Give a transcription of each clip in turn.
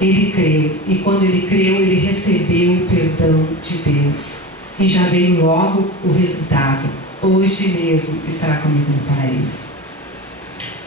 Ele creu, e quando ele creu, ele recebeu o perdão de Deus, e já veio logo o resultado. Hoje mesmo estará comigo no paraíso.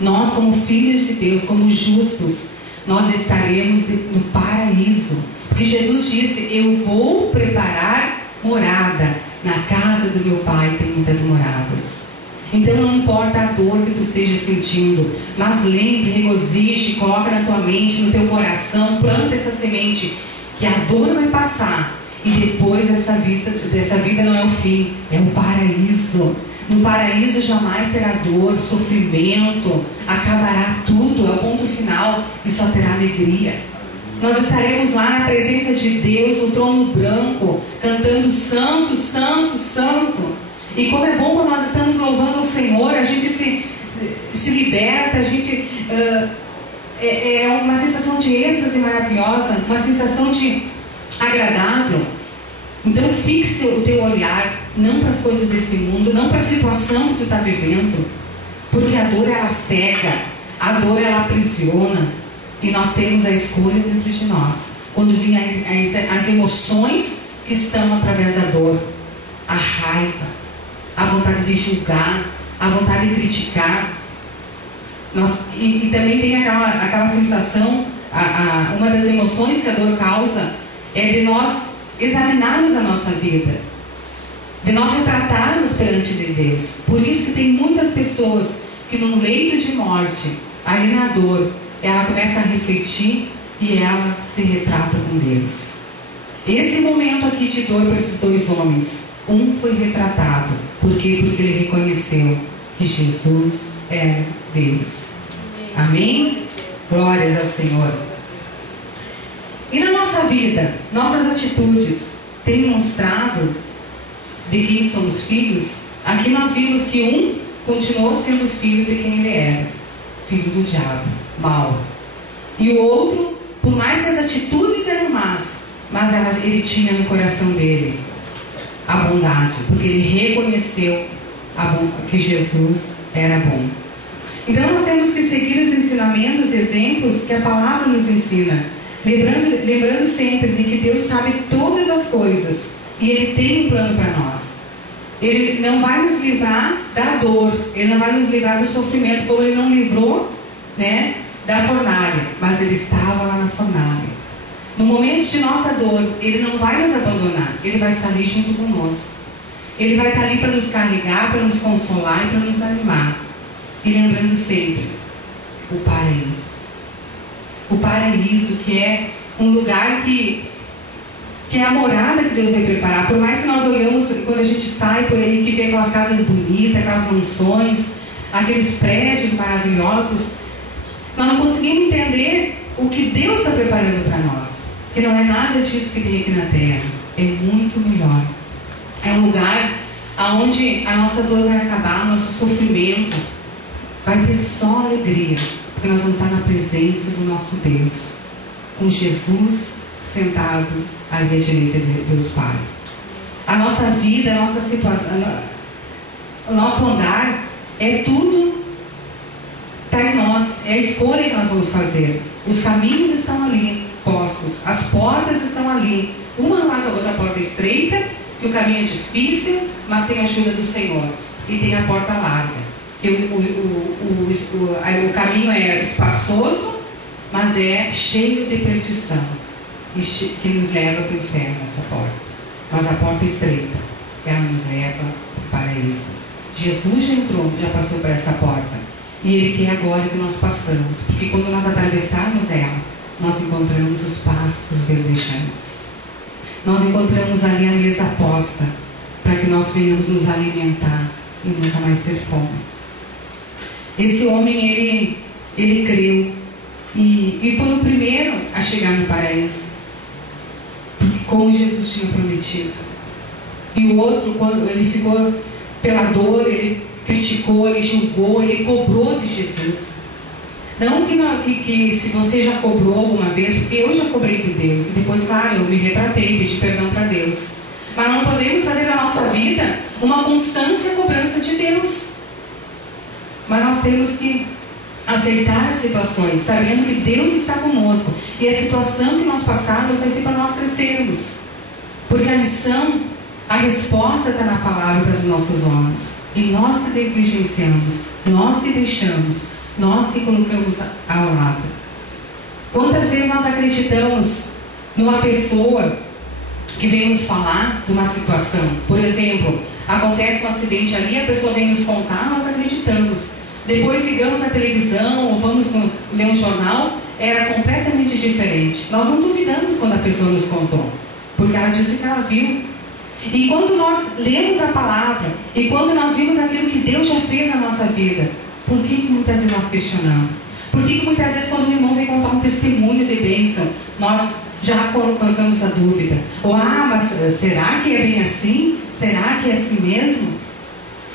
Nós, como filhos de Deus, como justos, nós estaremos no paraíso, porque Jesus disse: eu vou preparar morada. Na casa do meu Pai tem muitas moradas. Então não importa a dor que tu esteja sentindo, mas lembre, regozije, coloca na tua mente, no teu coração, planta essa semente, que a dor vai passar, e depois dessa vida não é o fim, é o paraíso. No paraíso jamais terá dor, sofrimento, acabará tudo, é o ponto final, e só terá alegria. Nós estaremos lá na presença de Deus, no trono branco, cantando santo, santo, santo. E como é bom quando nós estamos louvando o Senhor, a gente se liberta, a gente é uma sensação de êxtase maravilhosa, uma sensação de agradável. Então fixe o teu olhar não para as coisas desse mundo, não para a situação que tu está vivendo, porque a dor ela cega, a dor ela aprisiona, e nós temos a escolha dentro de nós. Quando vêm as emoções que estão através da dor, a raiva, a vontade de julgar, a vontade de criticar, e também tem aquela sensação, uma das emoções que a dor causa é de nós examinarmos a nossa vida, de nós retratarmos perante de Deus. Por isso que tem muitas pessoas que num leito de morte, ali na dor, ela começa a refletir e ela se retrata com Deus. Esse momento aqui de dor para esses dois homens, um foi retratado. Por quê? Porque ele reconheceu que Jesus é Deus. Amém? Glórias ao Senhor. E na nossa vida, nossas atitudes têm mostrado de quem somos filhos? Aqui nós vimos que um continuou sendo filho de quem ele era, filho do diabo, mau. E o outro, por mais que as atitudes eram más, mas ele tinha no coração dele a bondade, porque ele reconheceu que Jesus era bom. Então nós temos que seguir os ensinamentos e exemplos que a palavra nos ensina, lembrando sempre de que Deus sabe todas as coisas e Ele tem um plano para nós. Ele não vai nos livrar da dor, Ele não vai nos livrar do sofrimento, como Ele não livrou, né, da fornalha, mas Ele estava lá na fornalha. No momento de nossa dor, Ele não vai nos abandonar, Ele vai estar ali junto conosco. Ele vai estar ali para nos carregar, para nos consolar e para nos animar. E lembrando sempre, o paraíso. O paraíso, que é um lugar que é a morada que Deus vai preparar. Por mais que nós olhamos, quando a gente sai por aí, que vê aquelas casas bonitas, aquelas mansões, aqueles prédios maravilhosos, nós não conseguimos entender o que Deus está preparando para nós. Que não é nada disso que tem aqui na terra. É muito melhor. É um lugar onde a nossa dor vai acabar, nosso sofrimento vai ter só alegria, porque nós vamos estar na presença do nosso Deus, com Jesus sentado à direita de Deus Pai. A nossa vida, a nossa situação, o nosso andar, tudo está em nós, é a escolha que nós vamos fazer. Os caminhos estão ali postos, as portas estão ali, uma do lado da outra. A porta estreita, que o caminho é difícil, mas tem a ajuda do Senhor, e tem a porta larga. O caminho é espaçoso, mas é cheio de perdição, e que nos leva para o inferno, essa porta. Mas a porta estreita, ela nos leva para o paraíso. Jesus já entrou, já passou por essa porta, e Ele quer agora que nós passamos, porque quando nós atravessarmos ela, nós encontramos os pastos verdejantes. Nós encontramos ali a mesa posta, para que nós venhamos nos alimentar e nunca mais ter fome. Esse homem, ele creu e foi o primeiro a chegar no paraíso, como Jesus tinha prometido. E o outro, quando ele ficou pela dor, ele criticou, ele julgou, ele cobrou de Jesus. Não que se você já cobrou alguma vez, porque eu já cobrei de Deus, e depois, claro, eu me retratei, pedi perdão para Deus. Mas não podemos fazer da nossa vida uma constância cobrança de Deus. Mas nós temos que aceitar as situações, sabendo que Deus está conosco. E a situação que nós passarmos vai ser para nós crescermos. Porque a lição, a resposta está na palavra dos nossos olhos. E nós que negligenciamos, nós que deixamos, nós que colocamos ao lado. Quantas vezes nós acreditamos numa pessoa que vem nos falar de uma situação? Por exemplo, acontece um acidente ali, a pessoa vem nos contar, nós acreditamos. Depois ligamos a televisão ou vamos ler um jornal, era completamente diferente. Nós não duvidamos quando a pessoa nos contou, porque ela disse que ela viu. E quando nós lemos a palavra, e quando nós vimos aquilo que Deus já fez na nossa vida, por que muitas vezes nós questionamos? Por que muitas vezes quando o irmão vem contar um testemunho de bênção, nós já colocamos a dúvida? Ou, mas será que é bem assim? Será que é assim mesmo?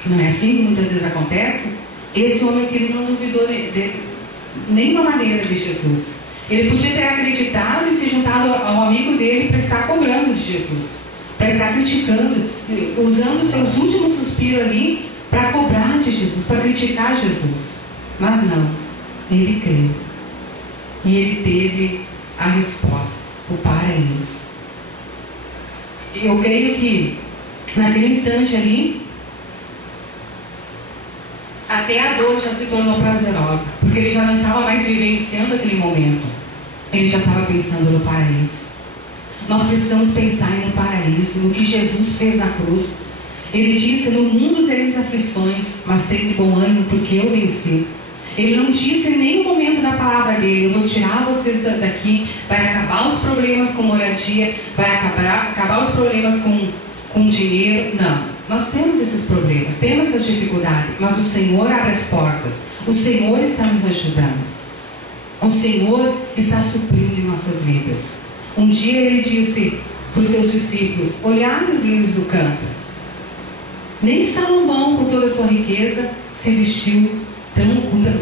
Não é assim que muitas vezes acontece? Esse homem aqui, ele não duvidou de nenhuma maneira de Jesus. Ele podia ter acreditado e se juntado ao amigo dele para estar cobrando de Jesus, para estar criticando, usando os seus últimos suspiros ali para cobrar de Jesus, para criticar Jesus. Mas não, ele creu. E ele teve a resposta, o paraíso. Eu creio que naquele instante ali, até a dor já se tornou prazerosa, porque ele já não estava mais vivenciando aquele momento, ele já estava pensando no paraíso. Nós precisamos pensar no paraíso, no que Jesus fez na cruz. Ele disse: no mundo tereis aflições, mas tenha bom ânimo, porque eu venci. Ele não disse em nenhum momento da palavra dele: eu vou tirar vocês daqui, vai acabar os problemas com moradia, vai acabar os problemas com dinheiro. Não. Nós temos esses problemas, temos essas dificuldades, mas o Senhor abre as portas, o Senhor está nos ajudando, o Senhor está suprindo em nossas vidas. Um dia ele disse para os seus discípulos: olhai os lírios do campo. Nem Salomão, com toda a sua riqueza, se vestiu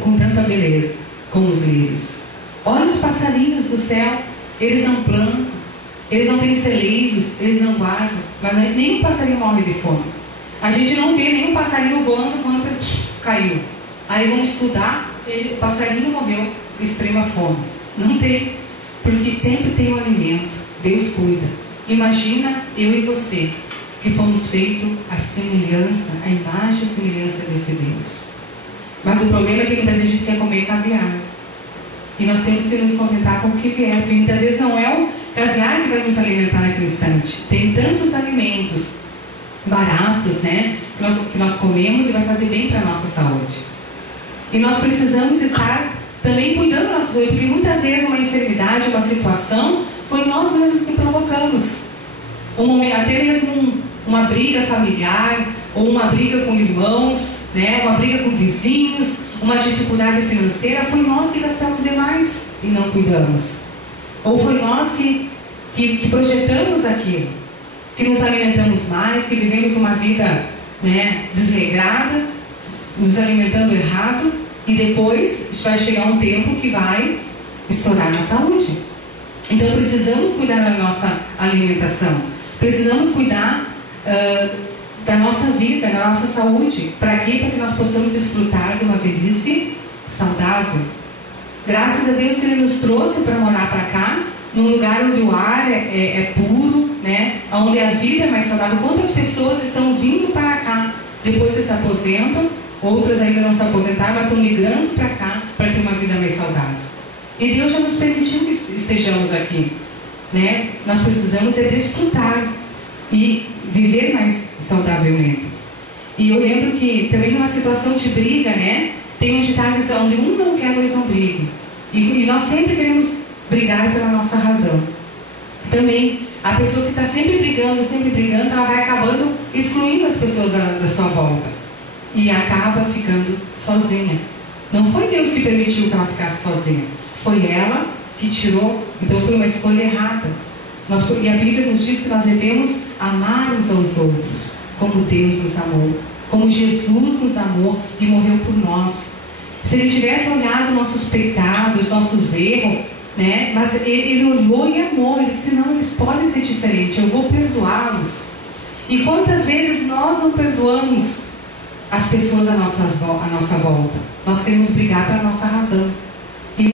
com tanta beleza como os lírios. Olha os passarinhos do céu, eles não plantam, eles não têm celeiros, eles não guardam, mas nenhum passarinho morre de fome. A gente não vê nenhum passarinho voando, caiu. Aí vão estudar, o passarinho morreu de extrema fome. Não tem, porque sempre tem um alimento. Deus cuida. Imagina eu e você, que fomos feitos à semelhança, à imagem e semelhança desse Deus. Mas o problema é que muitas vezes a gente quer comer caviar. E nós temos que nos contentar com o que vier, porque muitas vezes não é o caviar que vai nos alimentar naquele instante. Tem tantos alimentos baratos, né, que nós comemos e vai fazer bem para a nossa saúde. E nós precisamos estar também cuidando da nossa saúde, porque muitas vezes uma enfermidade, uma situação, foi nós mesmos que provocamos. Até mesmo uma briga familiar, ou uma briga com irmãos, né, uma briga com vizinhos, uma dificuldade financeira, foi nós que gastamos demais e não cuidamos. Ou foi nós que projetamos aquilo, que nos alimentamos mais, que vivemos uma vida, né, desregrada, nos alimentando errado, e depois vai chegar um tempo que vai estourar na saúde. Então precisamos cuidar da nossa alimentação, precisamos cuidar da nossa vida, da nossa saúde. Para quê? Para que nós possamos desfrutar de uma velhice saudável. Graças a Deus que Ele nos trouxe para morar para cá, num lugar onde o ar é puro, né? Onde a vida é mais saudável. Quantas pessoas estão vindo para cá depois que se aposentam, outras ainda não se aposentaram, mas estão migrando para cá para ter uma vida mais saudável. E Deus já nos permitiu que estejamos aqui, né? Nós precisamos desfrutar e viver mais saudavelmente. E eu lembro que também numa situação de briga, né, tem um ditado onde um não quer, dois não brigam. E nós sempre queremos brigar pela nossa razão. Também a pessoa que está sempre brigando, ela vai acabando excluindo as pessoas da sua volta e acaba ficando sozinha. Não foi Deus que permitiu que ela ficasse sozinha, foi ela que tirou. Então foi uma escolha errada. E a Bíblia nos diz que nós devemos amar uns aos outros, como Deus nos amou, como Jesus nos amou e morreu por nós. Se Ele tivesse olhado nossos pecados, nossos erros, né? Mas ele olhou e amou. Ele disse: não, eles podem ser diferentes, eu vou perdoá-los. E quantas vezes nós não perdoamos as pessoas à nossa volta. Nós queremos brigar pela nossa razão.